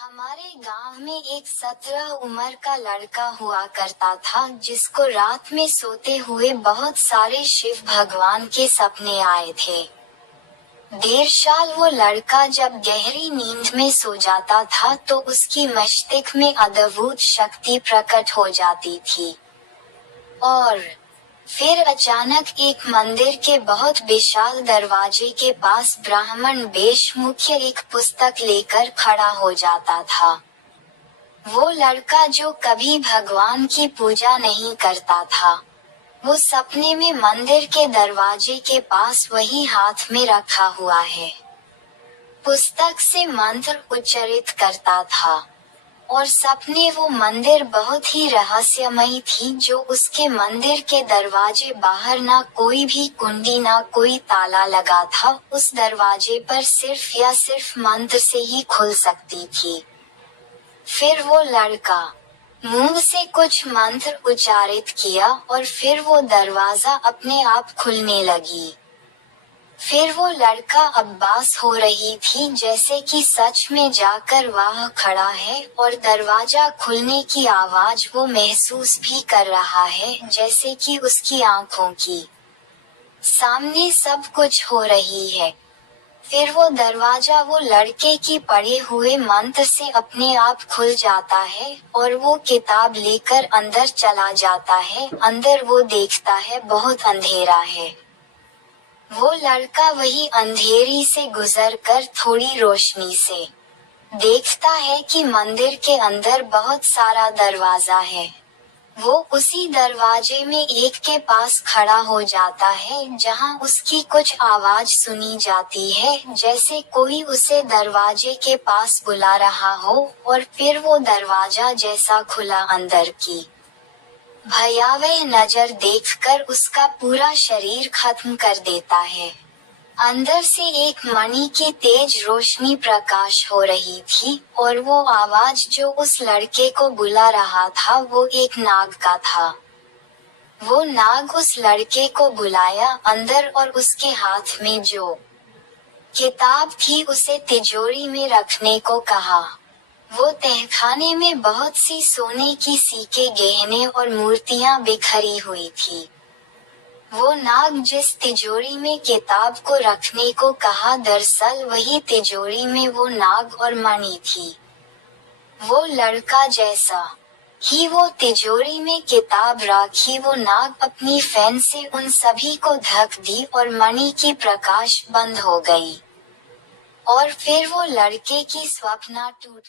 हमारे गांव में एक 17 उम्र का लड़का हुआ करता था जिसको रात में सोते हुए बहुत सारे शिव भगवान के सपने आए थे। देर शाम वो लड़का जब गहरी नींद में सो जाता था तो उसकी मस्तिष्क में अद्भुत शक्ति प्रकट हो जाती थी। और फिर अचानक एक मंदिर के बहुत विशाल दरवाजे के पास ब्राह्मण वेश मुख्य एक पुस्तक लेकर खड़ा हो जाता था। वो लड़का जो कभी भगवान की पूजा नहीं करता था, वो सपने में मंदिर के दरवाजे के पास वही हाथ में रखा हुआ है, पुस्तक से मंत्र उच्चारित करता था। और सपने वो मंदिर बहुत ही रहस्यमयी थी, जो उसके मंदिर के दरवाजे बाहर ना कोई भी कुंडी ना कोई ताला लगा था। उस दरवाजे पर सिर्फ या सिर्फ मंत्र से ही खुल सकती थी। फिर वो लड़का मुंह से कुछ मंत्र उच्चारित किया और फिर वो दरवाजा अपने आप खुलने लगी। फिर वो लड़का अब्बास हो रही थी जैसे कि सच में जाकर वहाँ खड़ा है, और दरवाजा खुलने की आवाज वो महसूस भी कर रहा है जैसे कि उसकी आंखों की सामने सब कुछ हो रही है। फिर वो दरवाजा वो लड़के की पढ़े हुए मंत्र से अपने आप खुल जाता है और वो किताब लेकर अंदर चला जाता है। अंदर वो देखता है बहुत अंधेरा है। वो लड़का वही अंधेरी से गुजरकर थोड़ी रोशनी से देखता है कि मंदिर के अंदर बहुत सारा दरवाजा है। वो उसी दरवाजे में एक के पास खड़ा हो जाता है जहां उसकी कुछ आवाज सुनी जाती है, जैसे कोई उसे दरवाजे के पास बुला रहा हो। और फिर वो दरवाजा जैसा खुला, अंदर की भयावह नजर देखकर उसका पूरा शरीर खत्म कर देता है। अंदर से एक मणि की तेज रोशनी प्रकाश हो रही थी, और वो आवाज जो उस लड़के को बुला रहा था वो एक नाग का था। वो नाग उस लड़के को बुलाया अंदर और उसके हाथ में जो किताब थी उसे तिजोरी में रखने को कहा। वो तहखाने में बहुत सी सोने की सिक्के, गहने और मूर्तियां बिखरी हुई थी। वो नाग जिस तिजोरी में किताब को रखने को कहा, दरअसल वही तिजोरी में वो नाग और मणि थी। वो लड़का जैसा ही वो तिजोरी में किताब रखी, वो नाग अपनी फैन से उन सभी को ढक दी और मणि की प्रकाश बंद हो गई। और फिर वो लड़के की स्वप्न टूट